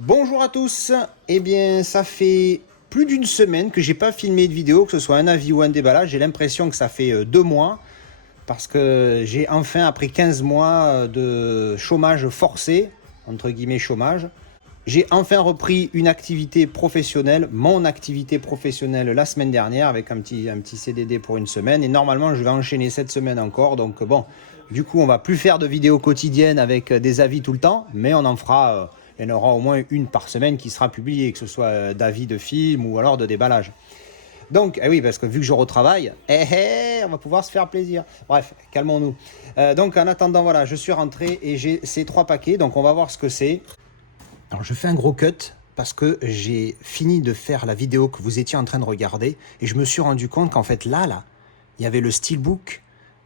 Bonjour à tous. Eh bien, ça fait plus d'une semaine que j'ai pas filmé de vidéo, que ce soit un avis ou un déballage. J'ai l'impression que ça fait 2 mois parce que j'ai enfin, après 15 mois de chômage forcé, entre guillemets chômage, j'ai enfin repris une activité professionnelle, mon activité professionnelle la semaine dernière avec un petit CDD pour une semaine. Et normalement, je vais enchaîner cette semaine encore. Donc bon, du coup, on va plus faire de vidéos quotidiennes avec des avis tout le temps, mais on en fera, il y en aura au moins une par semaine qui sera publiée, que ce soit d'avis de film ou alors de déballage. Donc, oui, parce que vu que je retravaille, on va pouvoir se faire plaisir. Bref, calmons-nous. Donc, en attendant, voilà, je suis rentré et j'ai ces 3 paquets. Donc, on va voir ce que c'est. Alors je fais un gros cut parce que j'ai fini de faire la vidéo que vous étiez en train de regarder et je me suis rendu compte qu'en fait là, il y avait le steelbook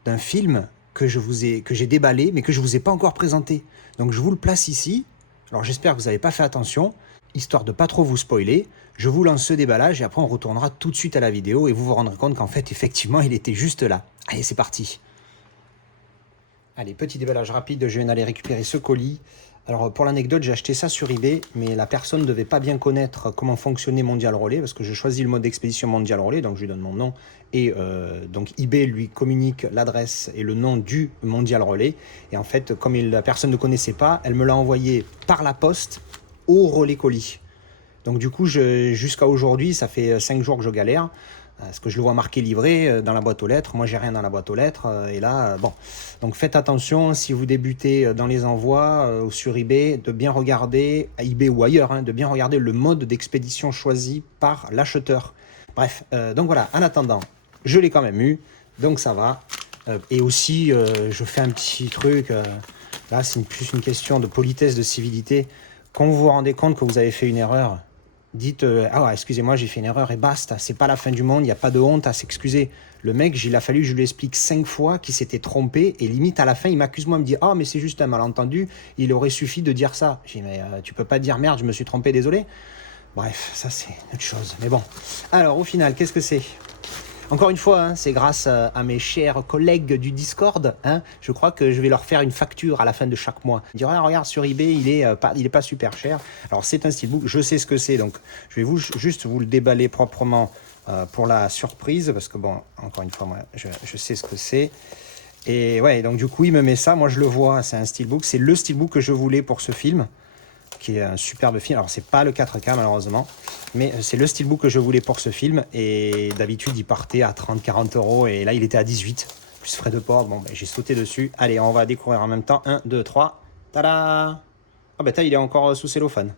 d'un film que j'ai déballé mais que je vous ai pas encore présenté. Donc je vous le place ici. Alors j'espère que vous n'avez pas fait attention, histoire de pas trop vous spoiler. Je vous lance ce déballage et après on retournera tout de suite à la vidéo et vous vous rendrez compte qu'en fait effectivement il était juste là. Allez, c'est parti. Allez, petit déballage rapide, je viens d'aller récupérer ce colis. Alors pour l'anecdote, j'ai acheté ça sur eBay, mais la personne ne devait pas bien connaître comment fonctionnait Mondial Relay, parce que je choisis le mode d'expédition Mondial Relay, donc je lui donne mon nom, et donc eBay lui communique l'adresse et le nom du Mondial Relay. Et en fait, comme la personne ne connaissait pas, elle me l'a envoyé par la poste au relais colis. Donc du coup, jusqu'à aujourd'hui, ça fait 5 jours que je galère. Parce que je le vois marqué livré dans la boîte aux lettres. Moi, j'ai rien dans la boîte aux lettres. Et là, bon. Donc faites attention, si vous débutez dans les envois ou sur eBay, de bien regarder, à eBay ou ailleurs, de bien regarder le mode d'expédition choisi par l'acheteur. Bref, donc voilà, en attendant, je l'ai quand même eu. Donc ça va. Et aussi, je fais un petit truc. Là, c'est plus une question de politesse, de civilité. Quand vous vous rendez compte que vous avez fait une erreur, dites ah ouais, excusez-moi, j'ai fait une erreur et basta, c'est pas la fin du monde, il n'y a pas de honte à s'excuser. Le mec, il a fallu que je lui explique 5 fois qu'il s'était trompé et limite à la fin, il m'accuse moi, il me dit ah mais c'est juste un malentendu, il aurait suffi de dire ça. J'ai dit mais tu peux pas dire merde, je me suis trompé, désolé. Bref, ça c'est autre chose. Mais bon, alors au final, qu'est-ce que c'est? Encore une fois, c'est grâce à mes chers collègues du Discord. Je crois que je vais leur faire une facture à la fin de chaque mois. Ils diront, ah, regarde, sur eBay, il est pas super cher. Alors, c'est un steelbook, je sais ce que c'est, donc je vais juste vous le déballer proprement pour la surprise, parce que, bon, encore une fois, moi, je sais ce que c'est. Et ouais, donc du coup, il me met ça, moi je le vois, c'est un steelbook. C'est le steelbook que je voulais pour ce film, qui est un superbe film. Alors, c'est pas le 4K, malheureusement, mais c'est le steelbook que je voulais pour ce film. Et d'habitude, il partait à 30-40 euros. Et là, il était à 18, plus frais de port. Bon, ben, j'ai sauté dessus. Allez, on va découvrir en même temps. 1, 2, 3. Tada! Ah, ben, il est encore sous cellophane.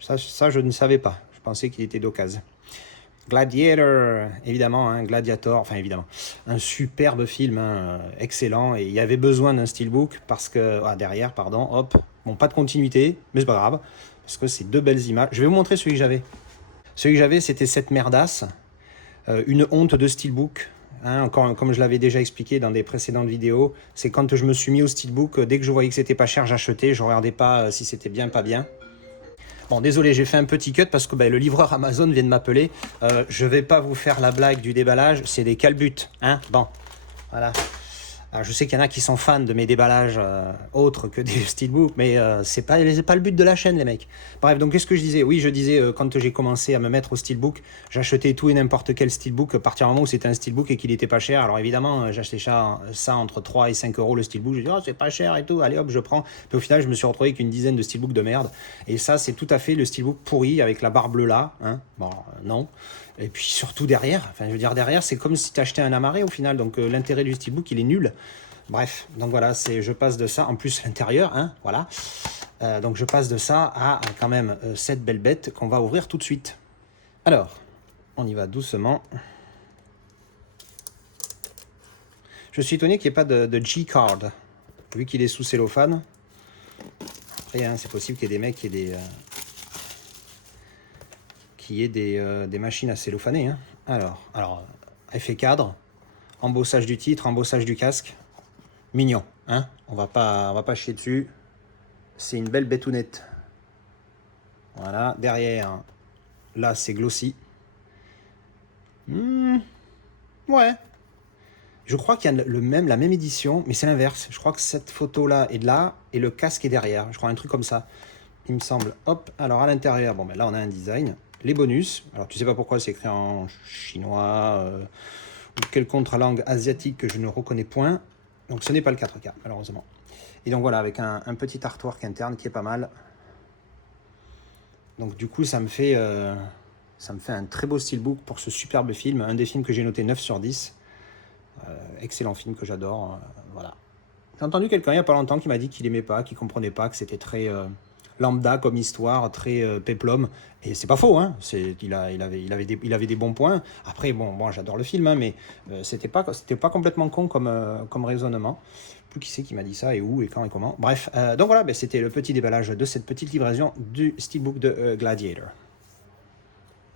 Ça, je ne savais pas. Je pensais qu'il était d'occasion. Gladiator, évidemment, Gladiator, enfin évidemment, un superbe film, excellent, et il y avait besoin d'un steelbook parce que, derrière, pardon, hop, bon, pas de continuité, mais c'est pas grave, parce que c'est 2 belles images. Je vais vous montrer celui que j'avais. Celui que j'avais, c'était cette merdasse, une honte de steelbook. Encore, comme je l'avais déjà expliqué dans des précédentes vidéos, c'est quand je me suis mis au steelbook, dès que je voyais que c'était pas cher, j'achetais, je regardais pas si c'était bien, pas bien. Bon, désolé, j'ai fait un petit cut parce que le livreur Amazon vient de m'appeler. Je vais pas vous faire la blague du déballage, c'est des calbutes, Bon, voilà. Alors, je sais qu'il y en a qui sont fans de mes déballages autres que des steelbooks, mais c'est pas le but de la chaîne, les mecs. Bref, donc qu'est-ce que je disais? Oui, je disais, quand j'ai commencé à me mettre au steelbook, j'achetais tout et n'importe quel steelbook, à partir du moment où c'était un steelbook et qu'il était pas cher. Alors évidemment, j'achetais ça entre 3 et 5 euros le steelbook. Je dis, oh, c'est pas cher et tout, allez hop, je prends. Puis au final, je me suis retrouvé avec une dizaine de steelbooks de merde. Et ça, c'est tout à fait le steelbook pourri avec la barre bleue là. Bon, non. Et puis surtout derrière, derrière, c'est comme si tu achetais un amarré au final. Donc l'intérêt du steelbook, il est nul. Bref, donc voilà, je passe de ça, en plus l'intérieur, voilà. Donc je passe de ça à quand même cette belle bête qu'on va ouvrir tout de suite. Alors, on y va doucement. Je suis étonné qu'il n'y ait pas de G-card, vu qu'il est sous cellophane. Après, c'est possible qu'il y ait des mecs qui aient des machines à cellophaner. Alors, effet cadre, embossage du titre, embossage du casque. Mignon, on va pas chier dessus. C'est une belle bétounette. Voilà, derrière, là c'est glossy. Ouais. Je crois qu'il y a la même édition, mais c'est l'inverse. Je crois que cette photo-là est de là, et le casque est derrière. Je crois un truc comme ça. il me semble. Hop, alors à l'intérieur, bon ben là on a un design. Les bonus, alors tu sais pas pourquoi c'est écrit en chinois ou quelle contre-langue asiatique que je ne reconnais point. Donc ce n'est pas le 4K malheureusement. Et donc voilà, avec un petit artwork interne qui est pas mal. Donc du coup ça me fait un très beau steelbook pour ce superbe film. Un des films que j'ai noté 9 sur 10. Excellent film que j'adore. Voilà. J'ai entendu quelqu'un il n'y a pas longtemps qui m'a dit qu'il aimait pas, qu'il comprenait pas, que c'était très lambda comme histoire, très péplum. Et c'est pas faux, hein. Il avait des bons points. Après, bon j'adore le film, hein, mais c'était pas complètement con comme raisonnement. Plus qui c'est qui m'a dit ça, et où, et quand, et comment. Bref, donc voilà, c'était le petit déballage de cette petite livraison du steelbook de Gladiator.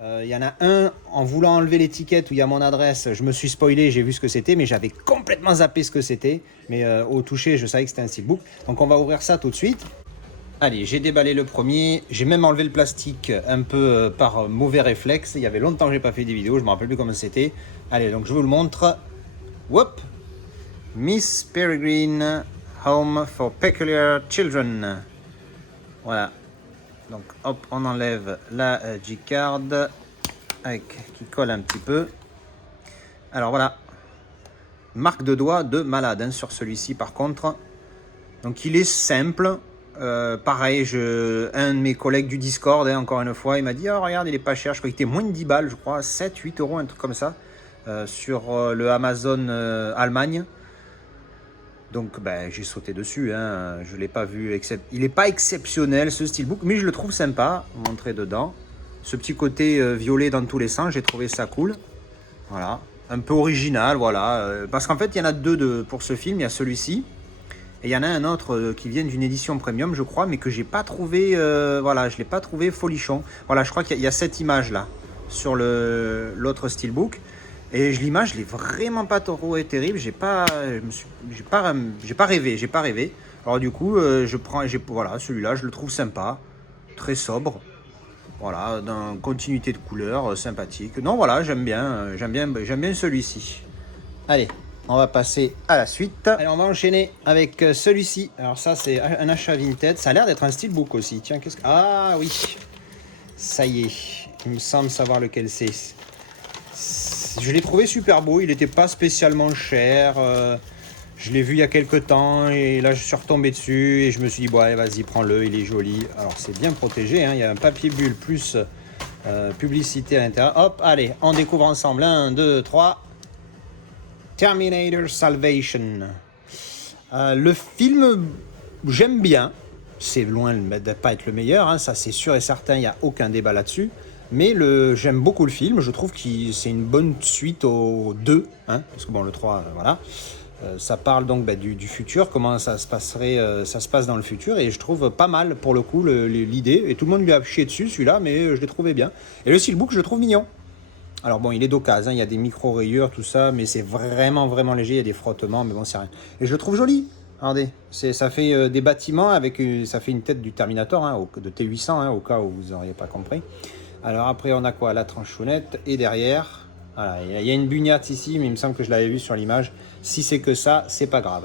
Il y en a un, en voulant enlever l'étiquette où il y a mon adresse, je me suis spoilé, j'ai vu ce que c'était, mais j'avais complètement zappé ce que c'était. Mais au toucher, je savais que c'était un steelbook. Donc on va ouvrir ça tout de suite. Allez, j'ai déballé le premier. J'ai même enlevé le plastique un peu par mauvais réflexe. Il y avait longtemps que j'ai pas fait des vidéos, je me rappelle plus comment c'était. Allez, donc je vous le montre. Whoop! Miss Peregrine, Home for Peculiar Children. Voilà. Donc hop, on enlève la G-card qui colle un petit peu. Alors voilà, marque de doigt de malade hein, sur celui-ci par contre. Donc il est simple. Pareil, un de mes collègues du Discord, hein, encore une fois, il m'a dit oh, regarde, il est pas cher. Je crois qu'il était moins de 10 balles, je crois, 7, 8 euros, un truc comme ça, sur le Amazon Allemagne. Donc j'ai sauté dessus, hein. Je ne l'ai pas vu, il n'est pas exceptionnel ce steelbook, mais je le trouve sympa, montrer dedans. Ce petit côté violet dans tous les sens, j'ai trouvé ça cool. Voilà, un peu original, voilà. Parce qu'en fait, il y en a deux pour ce film, il y a celui-ci, et il y en a un autre qui vient d'une édition premium, je crois, mais que j'ai pas trouvé, voilà, je ne l'ai pas trouvé folichon. Voilà, je crois qu'il y a cette image-là sur l'autre steelbook. Et l'image, je l'ai vraiment pas trop terrible. J'ai pas rêvé. Alors du coup, voilà, celui-là, je le trouve sympa, très sobre. Voilà, dans continuité de couleurs, sympathique. Non, voilà, j'aime bien celui-ci. Allez, on va passer à la suite. Allez, on va enchaîner avec celui-ci. Alors ça, c'est un achat Vinted. Ça a l'air d'être un steelbook aussi. Tiens, ah oui, ça y est. Il me semble savoir lequel c'est. Je l'ai trouvé super beau, il n'était pas spécialement cher. Je l'ai vu il y a quelques temps et là je suis retombé dessus et je me suis dit bon allez vas-y prends-le, il est joli. Alors c'est bien protégé, hein, il y a un papier bulle plus publicité à l'intérieur. Hop, allez, on découvre ensemble. 1, 2, 3. Terminator Salvation. Le film, j'aime bien. C'est loin de pas être le meilleur, hein, ça c'est sûr et certain, il n'y a aucun débat là-dessus. Mais j'aime beaucoup le film, je trouve que c'est une bonne suite au 2, hein, parce que bon, le 3, voilà. Ça parle donc du futur, comment ça se passerait, ça se passe dans le futur, et je trouve pas mal pour le coup l'idée, et tout le monde lui a chié dessus celui-là, mais je l'ai trouvé bien. Et le steelbook, je le trouve mignon. Alors bon, il est d'occasion, hein, il y a des micro-rayures, tout ça, mais c'est vraiment, vraiment léger, il y a des frottements, mais bon, c'est rien. Et je le trouve joli, regardez, ça fait des bâtiments, ça fait une tête du Terminator, hein, de T800, hein, au cas où vous n'auriez pas compris. Alors après on a quoi? La tranchonnette et derrière, voilà, il y a une bugnette ici, mais il me semble que je l'avais vu sur l'image. Si c'est que ça, c'est pas grave.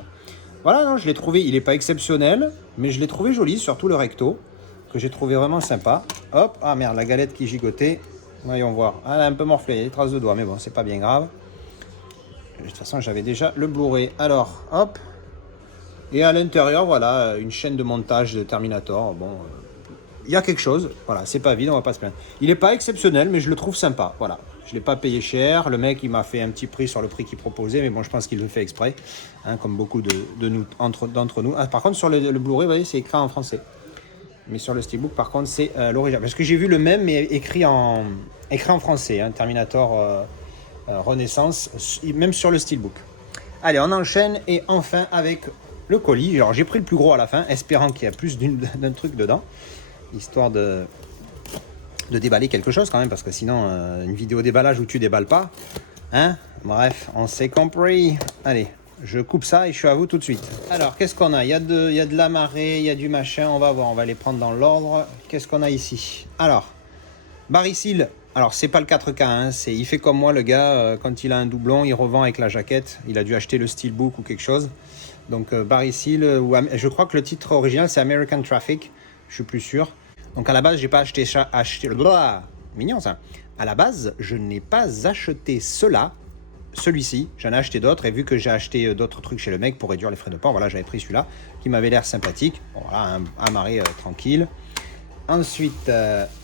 Voilà, non, je l'ai trouvé, il n'est pas exceptionnel, mais je l'ai trouvé joli, surtout le recto, que j'ai trouvé vraiment sympa. Hop, ah merde, la galette qui gigotait. Voyons voir. Ah, elle a un peu morflé, il y a des traces de doigts, mais bon, c'est pas bien grave. De toute façon, j'avais déjà le Blu-ray. Alors, hop. Et à l'intérieur, voilà, une chaîne de montage de Terminator. Bon, il y a quelque chose, voilà, c'est pas vide, on va pas se plaindre. Il n'est pas exceptionnel, mais je le trouve sympa, voilà. Je ne l'ai pas payé cher, le mec il m'a fait un petit prix sur le prix qu'il proposait, mais bon, je pense qu'il le fait exprès, hein, comme beaucoup d'entre nous. Ah, par contre, sur le Blu-ray, vous voyez, c'est écrit en français. Mais sur le steelbook, par contre, c'est l'original. Parce que j'ai vu le même, mais écrit en français, hein, Terminator Renaissance, même sur le steelbook. Allez, on enchaîne, et enfin avec le colis. Alors, j'ai pris le plus gros à la fin, espérant qu'il y a plus d'un truc dedans. Histoire de déballer quelque chose quand même, parce que sinon une vidéo déballage où tu déballes pas, hein, bref, on s'est compris. Allez, je coupe ça et je suis à vous tout de suite. Alors qu'est-ce qu'on a? Il y a de la marée, il y a du machin, on va voir, on va les prendre dans l'ordre. Qu'est-ce qu'on a ici? Alors Barry Seal, alors c'est pas le 4K, hein, il fait comme moi le gars, quand il a un doublon il revend avec la jaquette, il a dû acheter le steelbook ou quelque chose. Donc Barry Seal, je crois que le titre original c'est American Traffic. je suis plus sûr. Donc à la base, j'ai pas acheté mignon ça. À la base, je n'ai pas acheté celui-ci. J'en ai acheté d'autres et vu que j'ai acheté d'autres trucs chez le mec pour réduire les frais de port, voilà, j'avais pris celui-là qui m'avait l'air sympathique. Bon, voilà, un amarré tranquille. Ensuite,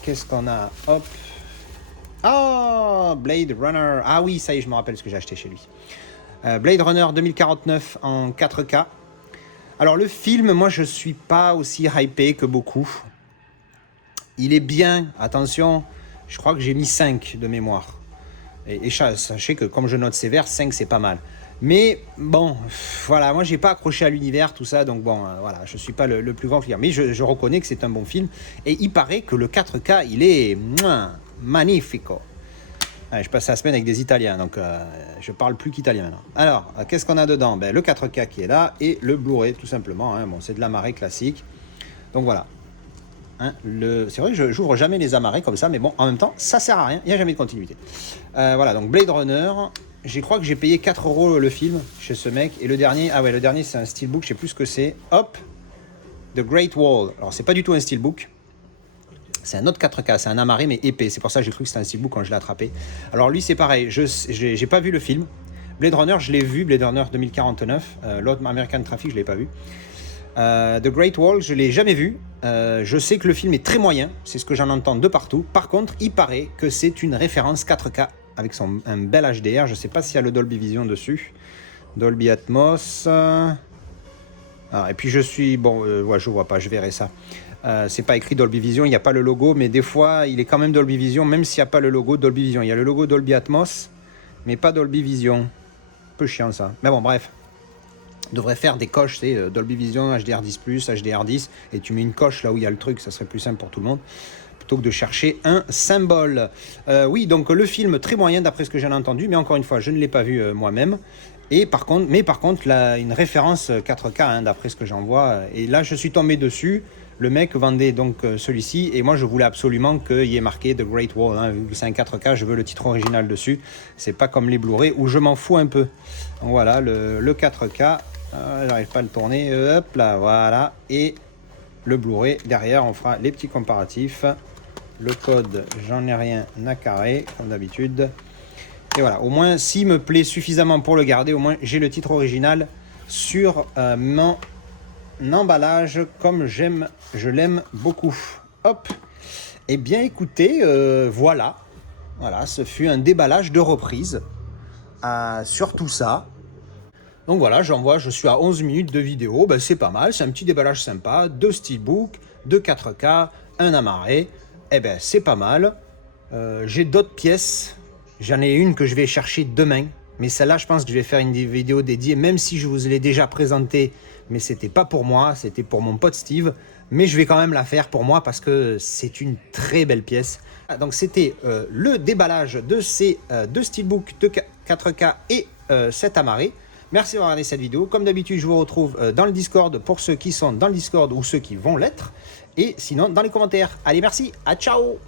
qu'est-ce qu'on a? Hop. Oh, Blade Runner. Ah oui, ça y est, je me rappelle ce que j'ai acheté chez lui. Blade Runner 2049 en 4K. Alors le film, moi je suis pas aussi hypé que beaucoup. Il est bien, attention, je crois que j'ai mis 5 de mémoire. Et sachez que comme je note sévère, 5 c'est pas mal. Mais bon, voilà, moi j'ai pas accroché à l'univers, tout ça, donc bon, voilà, je suis pas le plus grand client. Mais je reconnais que c'est un bon film. Et il paraît que le 4K, il est magnifico. Allez, je passe la semaine avec des Italiens, donc je parle plus qu'italien maintenant. Alors, qu'est-ce qu'on a dedans? Le 4K qui est là et le Blu-ray, tout simplement. Bon, c'est de l'amarré classique. Donc voilà. C'est vrai que je n'ouvre jamais les amarrés comme ça, mais bon, en même temps, ça sert à rien, il n'y a jamais de continuité. Voilà, donc Blade Runner, je crois que j'ai payé 4 € le film chez ce mec, et le dernier, le dernier c'est un steelbook, je sais plus ce que c'est, hop, The Great Wall. Alors c'est pas du tout un steelbook, c'est un autre 4K, c'est un amarré mais épais, c'est pour ça que j'ai cru que c'était un steelbook quand je l'ai attrapé. Alors lui c'est pareil, j'ai pas vu le film, Blade Runner je l'ai vu, Blade Runner 2049, l'autre American Traffic je l'ai pas vu. The Great Wall, je ne l'ai jamais vu. Je sais que le film est très moyen, c'est ce que j'en entends de partout. Par contre, il paraît que c'est une référence 4K avec un bel HDR. Je ne sais pas s'il y a le Dolby Vision dessus. Dolby Atmos. Et puis je suis... Bon, je vois pas, je verrai ça. C'est pas écrit Dolby Vision, il n'y a pas le logo, mais des fois, il est quand même Dolby Vision, même s'il n'y a pas le logo Dolby Vision. Il y a le logo Dolby Atmos, mais pas Dolby Vision. Un peu chiant ça. Mais bon, bref. Devrait faire des coches, c'est Dolby Vision, HDR10+, HDR10, et tu mets une coche là où il y a le truc, ça serait plus simple pour tout le monde, plutôt que de chercher un symbole. Oui, donc le film très moyen d'après ce que j'en ai entendu, mais encore une fois, je ne l'ai pas vu moi-même. Et par contre, là, une référence 4K d'après ce que j'en vois. Et là, je suis tombé dessus. Le mec vendait donc celui-ci, et moi je voulais absolument qu'il y ait marqué The Great Wall. C'est un 4K, je veux le titre original dessus. C'est pas comme les Blu-ray où je m'en fous un peu. Donc voilà, le 4K. J'arrive pas à le tourner, hop là, voilà, et le Blu-ray derrière, on fera les petits comparatifs. Le code, j'en ai rien à carrer, comme d'habitude. Et voilà, au moins, s'il me plaît suffisamment pour le garder, au moins j'ai le titre original sur mon emballage, comme je l'aime beaucoup. Hop, et bien écoutez, voilà, ce fut un déballage de reprise sur tout ça. Donc voilà, je suis à 11 minutes de vidéo, c'est pas mal, c'est un petit déballage sympa, 2 steelbooks, 2 4K, un amarré, c'est pas mal. J'ai d'autres pièces, j'en ai une que je vais chercher demain, mais celle-là je pense que je vais faire une vidéo dédiée, même si je vous l'ai déjà présentée, mais c'était pas pour moi, c'était pour mon pote Steve, mais je vais quand même la faire pour moi parce que c'est une très belle pièce. Donc c'était le déballage de ces 2 steelbooks de 4K et cet amarré. Merci d'avoir regardé cette vidéo. Comme d'habitude, je vous retrouve dans le Discord pour ceux qui sont dans le Discord ou ceux qui vont l'être. Et sinon, dans les commentaires. Allez, merci. À ciao.